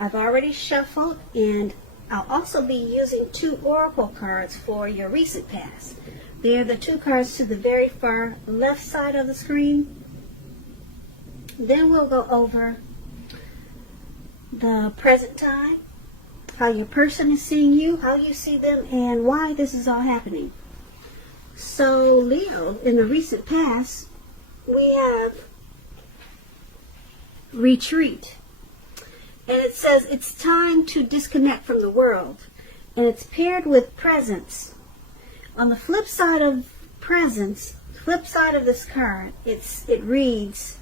I've already shuffled, and I'll also be using 2 oracle cards for your recent past. They're the 2 cards to the very far left side of the screen. Then we'll go over the present time, how your person is seeing you, how you see them, and why this is all happening. So, Leo, in the recent past, we have retreat. And it says it's time to disconnect from the world. And it's paired with presence. On the flip side of presence, flip side of this card, it reads,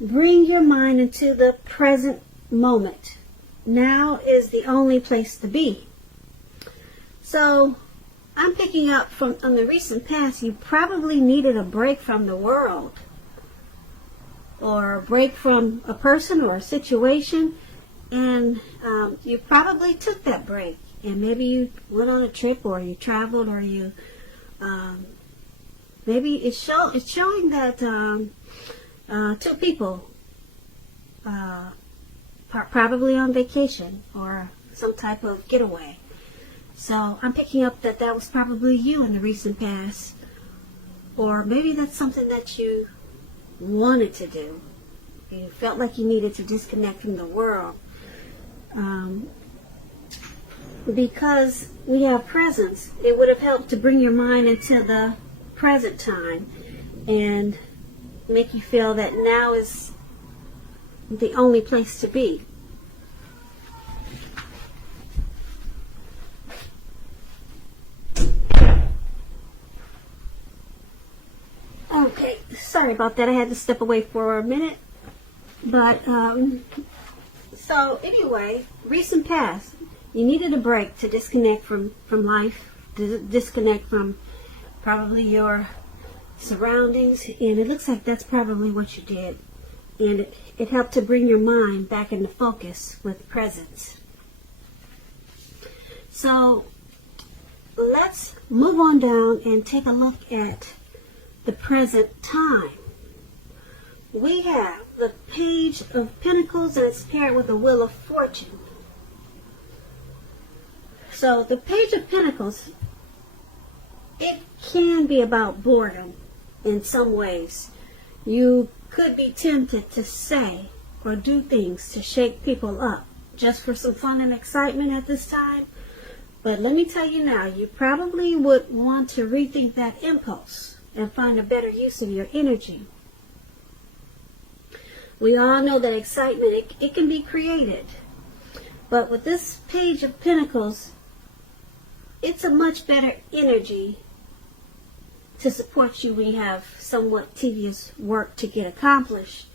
bring your mind into the present moment. Now is the only place to be. So, I'm picking up from on the recent past, you probably needed a break from the world, or a break from a person or a situation, and you probably took that break, and maybe you went on a trip, or you traveled, or you maybe it's showing that 2 people probably on vacation or some type of getaway. So I'm picking up that was probably you in the recent past, or maybe that's something that you wanted to do. You felt like you needed to disconnect from the world. Because we have presence, it would have helped to bring your mind into the present time and make you feel that now is the only place to be. Okay, sorry about that. I had to step away for a minute. But, so anyway, recent past, you needed a break to disconnect from life, to disconnect from probably your surroundings, and it looks like that's probably what you did. And it helped to bring your mind back into focus with presence. So, let's move on down and take a look at the present time. We have the Page of Pentacles, and it's paired with the Wheel of Fortune. So the Page of Pentacles, it can be about boredom in some ways. You could be tempted to say or do things to shake people up just for some fun and excitement at this time. But let me tell you now, you probably would want to rethink that impulse and find a better use of your energy. We all know that excitement, it can be created. But with this Page of Pentacles, it's a much better energy to support you when you have somewhat tedious work to get accomplished.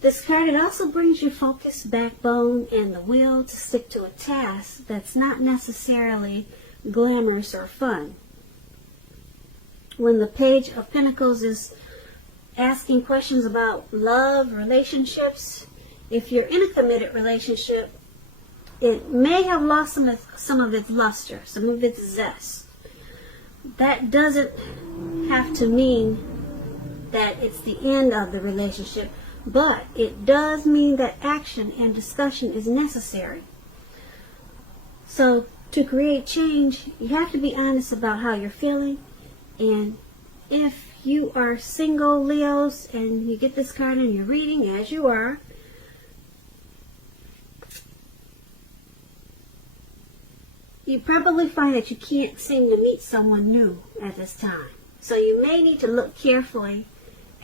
This card, it also brings you focus, backbone, and the will to stick to a task that's not necessarily glamorous or fun. When the Page of Pentacles is asking questions about love, relationships, if you're in a committed relationship, it may have lost some of its luster, some of its zest. That doesn't have to mean that it's the end of the relationship, but it does mean that action and discussion is necessary. So to create change, you have to be honest about how you're feeling. And if you are single, Leos, and you get this card in your reading, as you are, you probably find that you can't seem to meet someone new at this time. So you may need to look carefully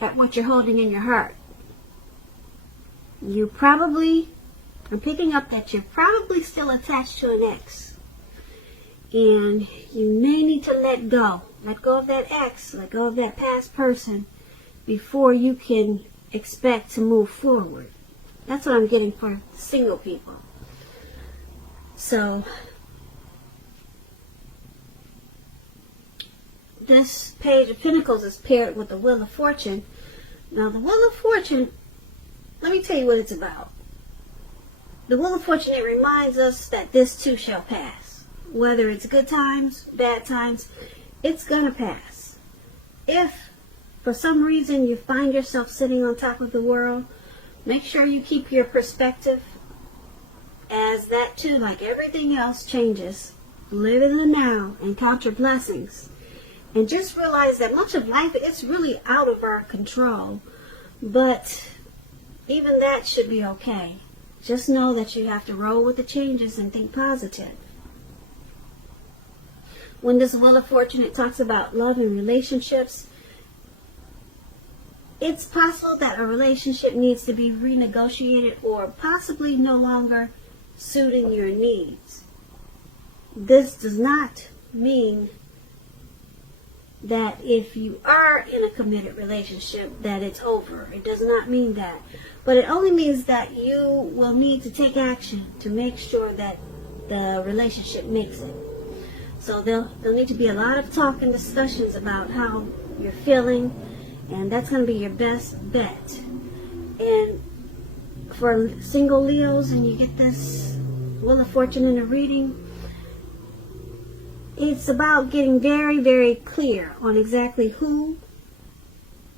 at what you're holding in your heart. You probably, I'm picking up that you're probably still attached to an ex. And you may need to let go. Let go of that ex, let go of that past person before you can expect to move forward. That's what I'm getting for single people. So, this Page of Pentacles is paired with the Wheel of Fortune. Now, the Wheel of Fortune, let me tell you what it's about. The Wheel of Fortune, it reminds us that this too shall pass. Whether it's good times, bad times, it's gonna pass. If for some reason you find yourself sitting on top of the world, make sure you keep your perspective as that too, like everything else, changes. Live in the now and count your blessings. And just realize that much of life is really out of our control. But even that should be okay. Just know that you have to roll with the changes and think positive. When this Wheel of Fortune, it talks about love and relationships. It's possible that a relationship needs to be renegotiated or possibly no longer suiting your needs. This does not mean that if you are in a committed relationship that it's over. It does not mean that. But it only means that you will need to take action to make sure that the relationship makes it. So there'll need to be a lot of talk and discussions about how you're feeling, and that's going to be your best bet. And for single Leos, and you get this Wheel of Fortune in a reading, it's about getting very, very clear on exactly who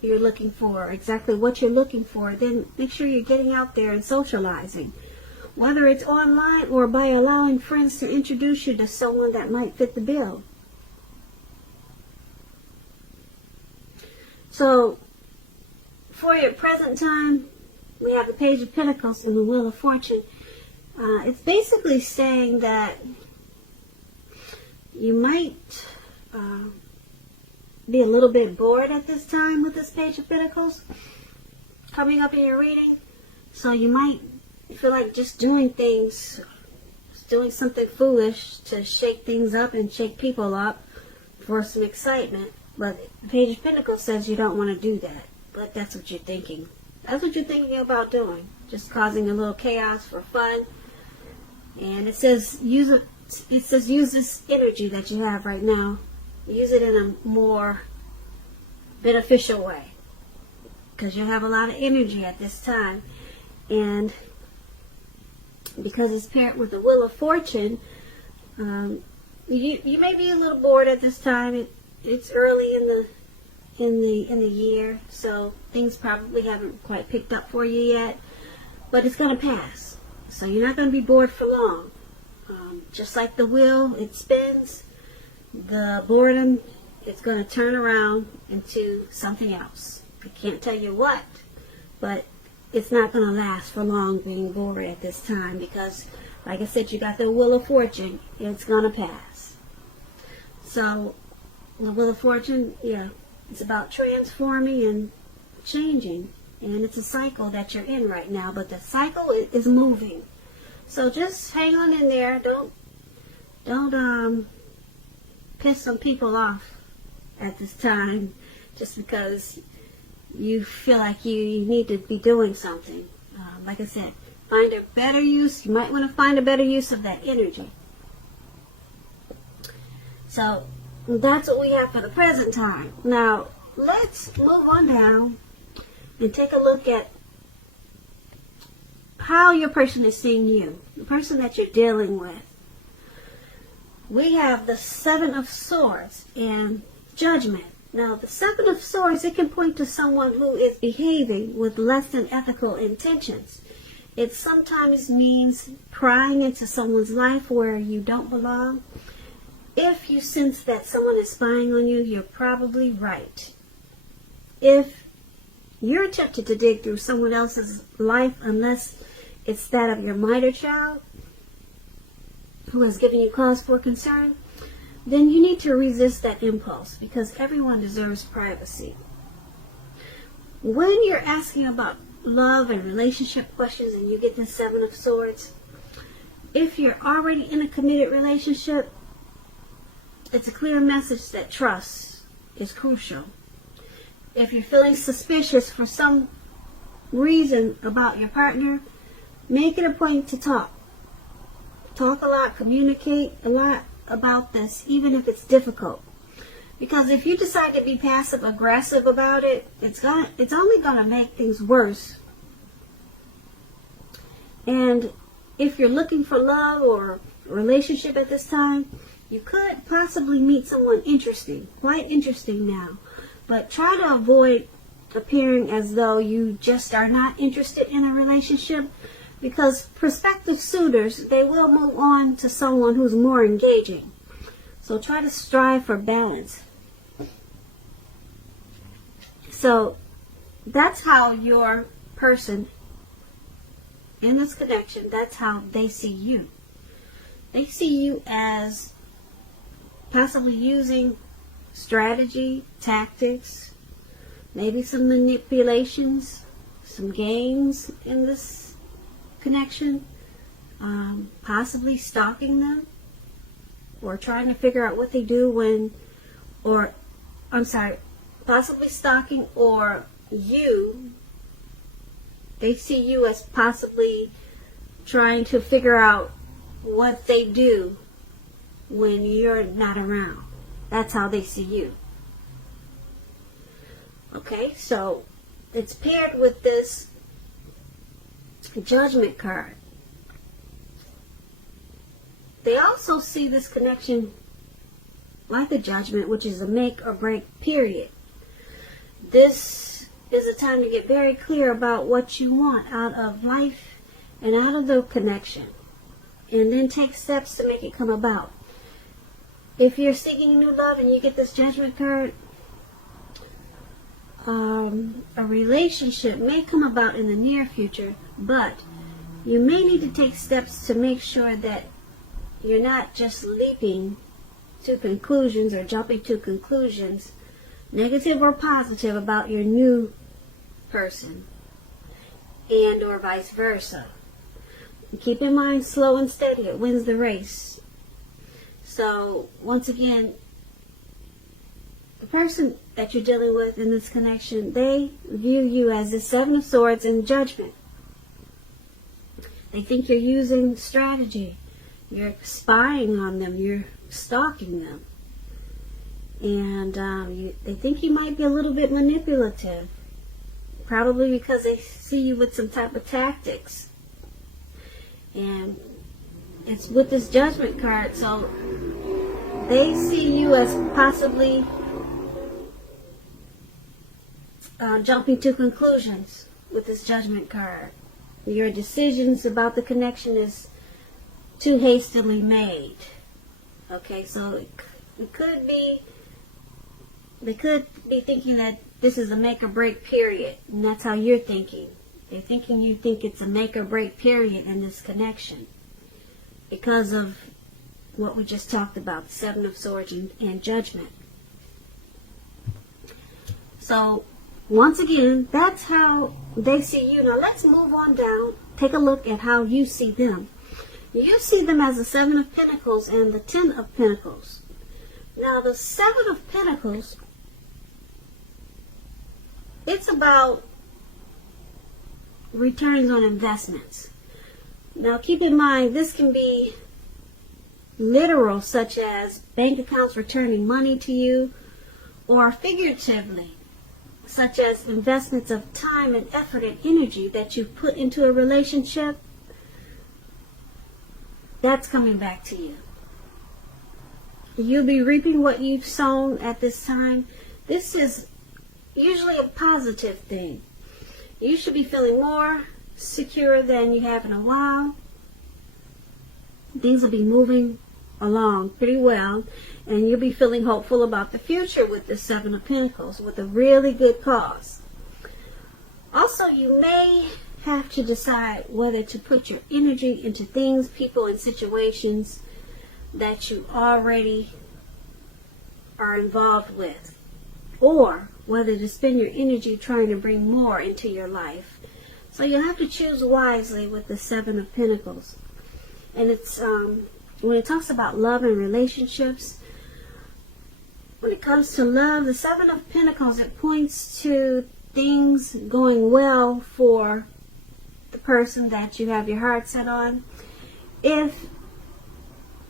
you're looking for, exactly what you're looking for. Then make sure you're getting out there and socializing, whether it's online or by allowing friends to introduce you to someone that might fit the bill. So, for your present time, we have the Page of Pentacles and the Wheel of Fortune. It's basically saying that you might be a little bit bored at this time with this Page of Pentacles coming up in your reading. So you might feel like just doing something foolish to shake things up and shake people up for some excitement. But the Page of Pentacles says you don't want to do that. But that's what you're thinking. That's what you're thinking about doing. Just causing a little chaos for fun. And it says use this energy that you have right now. Use it in a more beneficial way. Because you have a lot of energy at this time. And because it's paired with the Wheel of Fortune, you may be a little bored at this time. It's early in the year, so things probably haven't quite picked up for you yet. But it's going to pass. So you're not going to be bored for long. Just like the wheel, it spins. The boredom, it's going to turn around into something else. I can't tell you what, but it's not going to last for long being bored at this time because, like I said, you got the Wheel of Fortune. It's going to pass. So, the Wheel of Fortune, yeah, it's about transforming and changing. And it's a cycle that you're in right now, but the cycle is moving. So just hang on in there. Don't piss some people off at this time just because you feel like you need to be doing something. Like I said, find a better use. You might want to find a better use of that energy. So that's what we have for the present time. Now let's move on down and take a look at how your person is seeing you, the person that you're dealing with. We have the Seven of Swords and Judgment. Now, the Seven of Swords, it can point to someone who is behaving with less than ethical intentions. It sometimes means prying into someone's life where you don't belong. If you sense that someone is spying on you, you're probably right. If you're tempted to dig through someone else's life, unless it's that of your minor child who has given you cause for concern, then you need to resist that impulse because everyone deserves privacy. When you're asking about love and relationship questions and you get the Seven of Swords, if you're already in a committed relationship, it's a clear message that trust is crucial. If you're feeling suspicious for some reason about your partner, make it a point to talk. Talk a lot, communicate a lot about this, even if it's difficult. Because if you decide to be passive aggressive about it, it's only gonna make things worse. And if you're looking for love or a relationship at this time, you could possibly meet someone interesting, quite interesting now. But try to avoid appearing as though you just are not interested in a relationship, Because prospective suitors, they will move on to someone who's more engaging. So try to strive for balance. So that's how your person in this connection, that's how they see you. They see you as possibly using strategy, tactics, maybe some manipulations, some games in this connection, possibly stalking them, or trying to figure out what they do when, or, I'm sorry, possibly stalking, or you, they see you as possibly trying to figure out what they do when you're not around. That's how they see you. Okay, so it's paired with this Judgment card. They also see this connection like the Judgment, which is a make or break period. This is a time to get very clear about what you want out of life and out of the connection, and then take steps to make it come about. If you're seeking new love and you get this Judgment card, a relationship may come about in the near future, but you may need to take steps to make sure that you're not just leaping to conclusions or jumping to conclusions, negative or positive, about your new person, and or vice versa. Keep in mind, slow and steady, it wins the race. So once again, the person that you're dealing with in this connection, they view you as the Seven of Swords in Judgment. They think you're using strategy. You're spying on them. You're stalking them. And they think you might be a little bit manipulative. Probably because they see you with some type of tactics. And it's with this Judgment card, so they see you as possibly jumping to conclusions with this Judgment card. Your decisions about the connection is too hastily made. Okay, so it could be, they could be thinking that this is a make or break period, and that's how you're thinking. They're thinking you think it's a make or break period in this connection because of what we just talked about, the Seven of Swords and Judgment. So once again, that's how they see you. Now let's move on down. Take a look at how you see them. You see them as the Seven of Pentacles and the Ten of Pentacles. Now the Seven of Pentacles, it's about returns on investments. Now keep in mind, this can be literal, such as bank accounts returning money to you, or figuratively, such as investments of time and effort and energy that you put into a relationship. That's coming back to you. You'll be reaping what you've sown at this time. This is usually a positive thing. You should be feeling more secure than you have in a while. Things will be moving along pretty well, and you'll be feeling hopeful about the future with the Seven of Pentacles, with a really good cause. Also, you may have to decide whether to put your energy into things, people, and situations that you already are involved with, or whether to spend your energy trying to bring more into your life. So you'll have to choose wisely with the Seven of Pentacles. And it's when it talks about love and relationships, when it comes to love, the Seven of Pentacles, it points to things going well for the person that you have your heart set on. If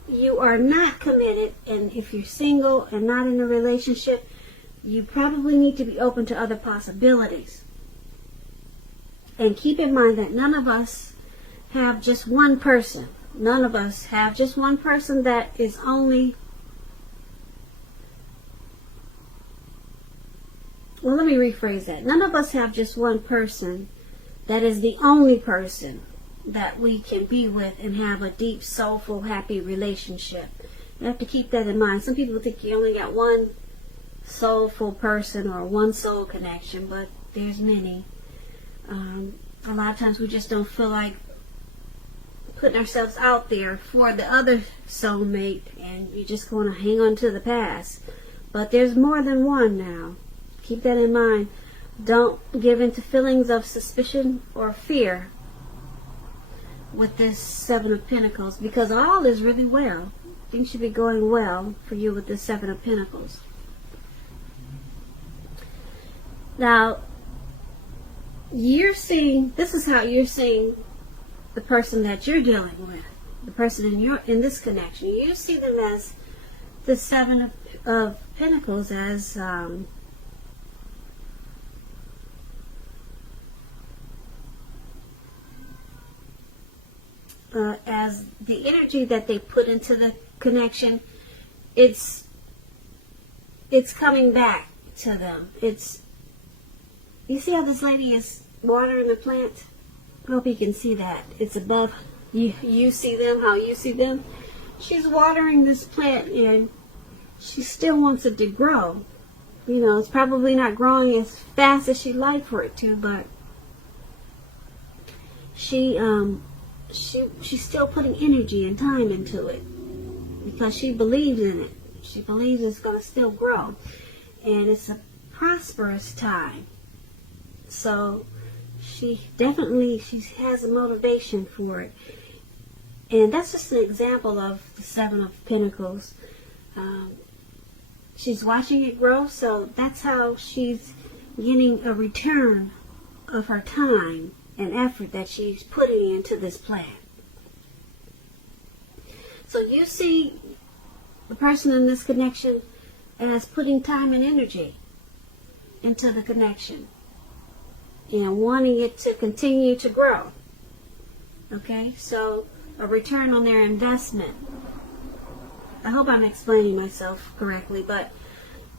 you are not committed, and if you're single and not in a relationship, you probably need to be open to other possibilities. And keep in mind that none of us have just one person. None of us have just one person that is only, well, let me rephrase that. None of us have just one person that is the only person that we can be with and have a deep, soulful, happy relationship. You have to keep that in mind. Some people think you only got one soulful person or one soul connection, but there's many. A lot of times we just don't feel like putting ourselves out there for the other soulmate, and you're just going to hang on to the past. But there's more than one now. Keep that in mind. Don't give in to feelings of suspicion or fear with this Seven of Pentacles, because all is really well. Things should be going well for you with this Seven of Pentacles. Now, this is how you're seeing the person that you're dealing with, the person in this connection. You see them as the Seven of Pentacles, as the energy that they put into the connection. It's coming back to them. You see how this lady is watering the plant? I hope you can see that. It's above you. You see them, how you see them. She's watering this plant, and she still wants it to grow. You know, it's probably not growing as fast as she'd like for it to, but she's still putting energy and time into it because she believes in it. She believes it's going to still grow, and it's a prosperous time. So she has a motivation for it. And that's just an example of the Seven of Pentacles. She's watching it grow, so that's how she's getting a return of her time and effort that she's putting into this plan. So you see the person in this connection as putting time and energy into the connection and wanting it to continue to grow. Okay, so a return on their investment. I hope I'm explaining myself correctly, but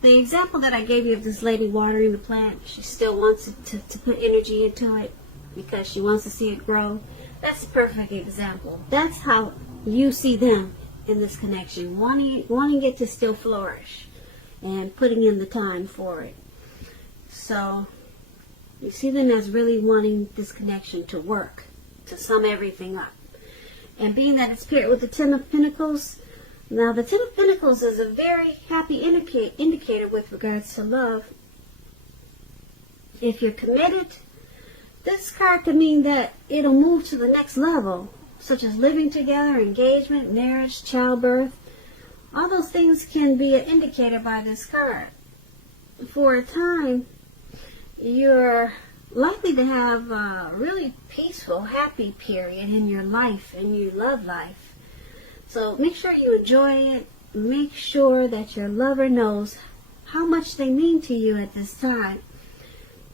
the example that I gave you of this lady watering the plant, she still wants it to put energy into it because she wants to see it grow. That's a perfect example. That's how you see them in this connection, wanting it to still flourish and putting in the time for it. So you see them as really wanting this connection to work, to sum everything up. And being that it's paired with the Ten of Pentacles, now the Ten of Pentacles is a very happy indicator with regards to love. If you're committed, this card could mean that it'll move to the next level, such as living together, engagement, marriage, childbirth. All those things can be an indicator by this card. For a time, you're likely to have a really peaceful, happy period in your life, in your love life. So make sure you enjoy it. Make sure that your lover knows how much they mean to you at this time.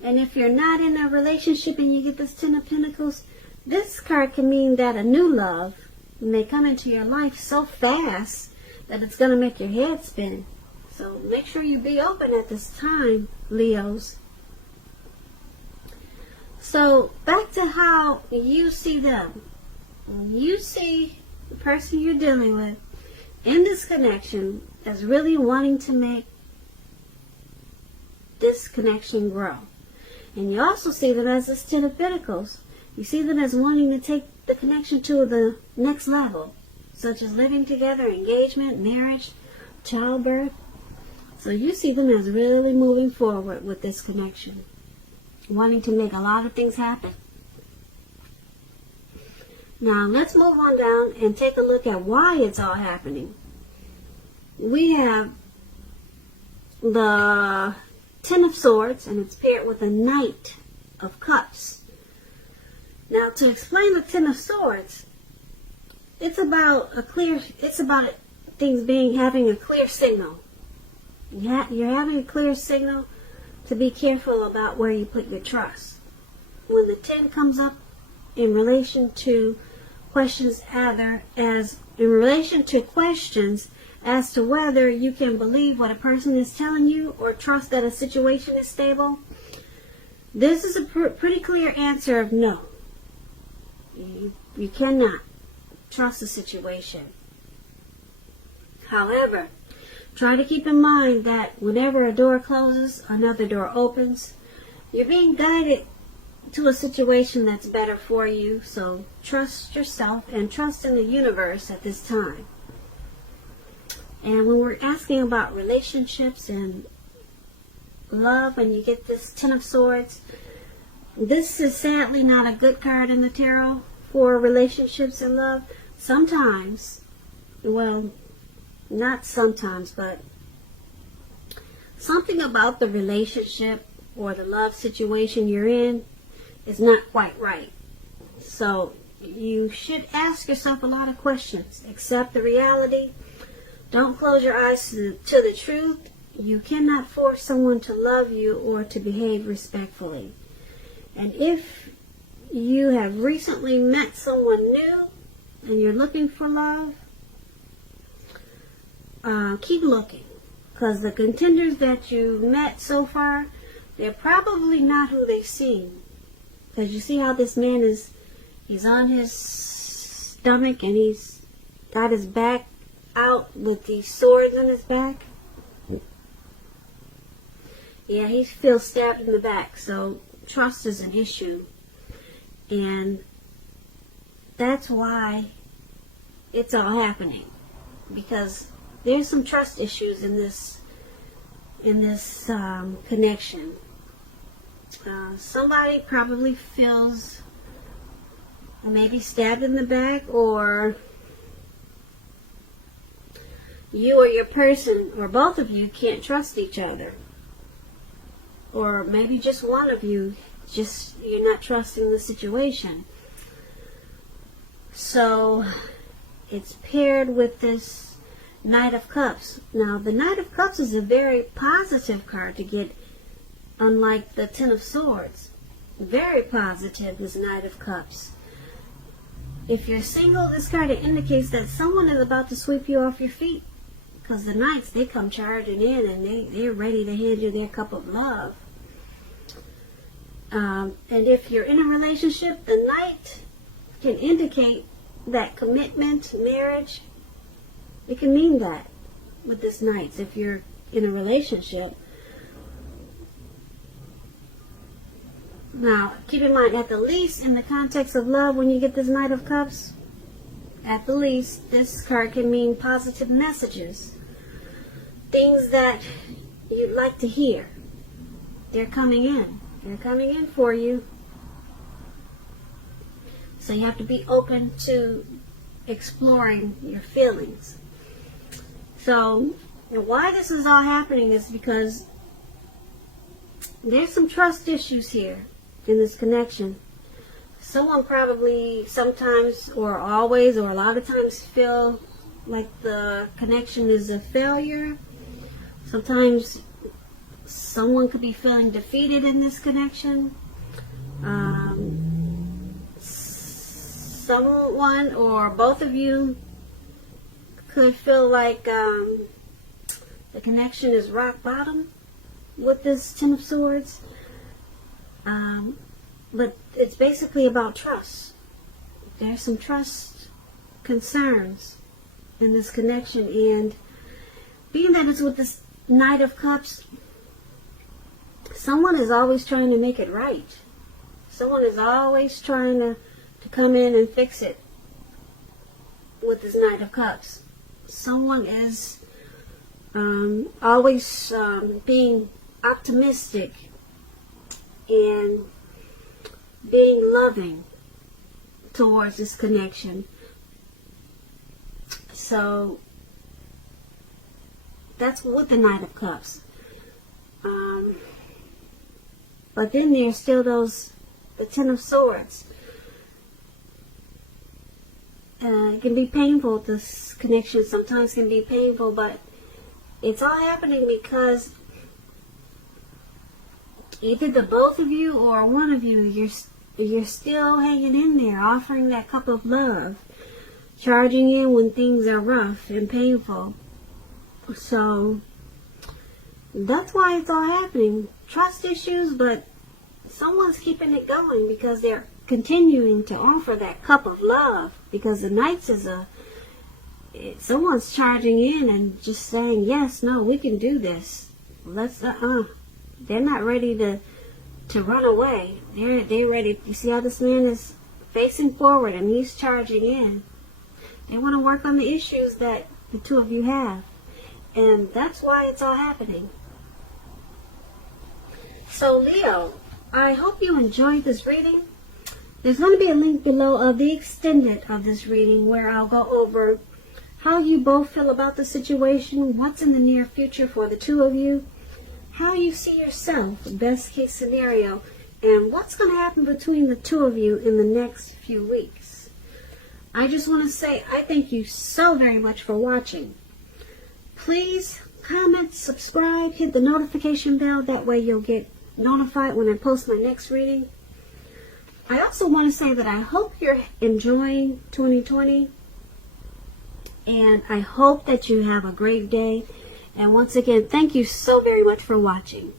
And if you're not in a relationship and you get this Ten of Pentacles, this card can mean that a new love may come into your life so fast that it's going to make your head spin. So make sure you be open at this time, Leos. So back to how you see them. You see the person you're dealing with in this connection as really wanting to make this connection grow. And you also see them as this Ten of Pentacles. You see them as wanting to take the connection to the next level, such as living together, engagement, marriage, childbirth. So you see them as really moving forward with this connection, wanting to make a lot of things happen. Now let's move on down and take a look at why it's all happening. We have the Ten of Swords, and it's paired with a Knight of Cups. Now, to explain the Ten of Swords, it's about things having a clear signal. You're having a clear signal to be careful about where you put your trust. When the 10 comes up in relation to questions as to whether you can believe what a person is telling you or trust that a situation is stable, this is a pretty clear answer of no. You cannot trust the situation. However, try to keep in mind that whenever a door closes, another door opens. You're being guided to a situation that's better for you, so trust yourself and trust in the universe at this time. And when we're asking about relationships and love, and you get this Ten of Swords, this is sadly not a good card in the tarot for relationships and love. Sometimes, well, not sometimes, but something about the relationship or the love situation you're in is not quite right. So you should ask yourself a lot of questions. Accept the reality. Don't close your eyes to the truth. You cannot force someone to love you or to behave respectfully. And if you have recently met someone new and you're looking for love, keep looking. Because the contenders that you met so far, they're probably not who they seem. Because you see how this man he's on his stomach and he's got his back out with these swords in his back. Yeah, he feels stabbed in the back. So trust is an issue. And that's why it's all happening. Because there's some trust issues in this connection. Somebody probably feels maybe stabbed in the back, or you or your person, or both of you, can't trust each other. Or maybe just one of you, you're not trusting the situation. So it's paired with this Knight of Cups. Now, the Knight of Cups is a very positive card to get, unlike the Ten of Swords. Very positive, this Knight of Cups. If you're single, this card indicates that someone is about to sweep you off your feet. Because the Knights, they come charging in and they're ready to hand you their cup of love. And if you're in a relationship, the Knight can indicate that commitment, marriage. It can mean that with this Knight. If you're in a relationship. Now, keep in mind, at the least, in the context of love, when you get this Knight of Cups, at the least, this card can mean positive messages. Things that you'd like to hear. They're coming in. They're coming in for you. So you have to be open to exploring your feelings. So, why this is all happening is because there's some trust issues here in this connection. Someone probably sometimes or always or a lot of times feel like the connection is a failure. Sometimes someone could be feeling defeated in this connection. Someone or both of you could feel like the connection is rock bottom with this Ten of Swords. But it's basically about trust. There's some trust concerns in this connection, and being that it's with this Knight of Cups, someone is always trying to make it right. Someone is always trying to come in and fix it with this Knight of Cups. Someone is always being optimistic and being loving towards this connection. So that's with the Knight of Cups. But then there's still the Ten of Swords. It can be painful, this connection sometimes can be painful, but it's all happening because either the both of you or one of you, you're still hanging in there, offering that cup of love, charging in when things are rough and painful. So that's why it's all happening. Trust issues, but someone's keeping it going because they're continuing to offer that cup of love, because the Knights is someone's charging in and just saying, yes, no, we can do this. Let's, they're not ready to run away. They're ready. You see how this man is facing forward and he's charging in. They want to work on the issues that the two of you have. And that's why it's all happening. So Leo, I hope you enjoyed this reading. There's going to be a link below of the extended of this reading where I'll go over how you both feel about the situation, what's in the near future for the two of you, how you see yourself, best case scenario, and what's going to happen between the two of you in the next few weeks. I just want to say I thank you so very much for watching. Please comment, subscribe, hit the notification bell. That way you'll get notified when I post my next reading. I also want to say that I hope you're enjoying 2020. And I hope that you have a great day. And once again, thank you so very much for watching.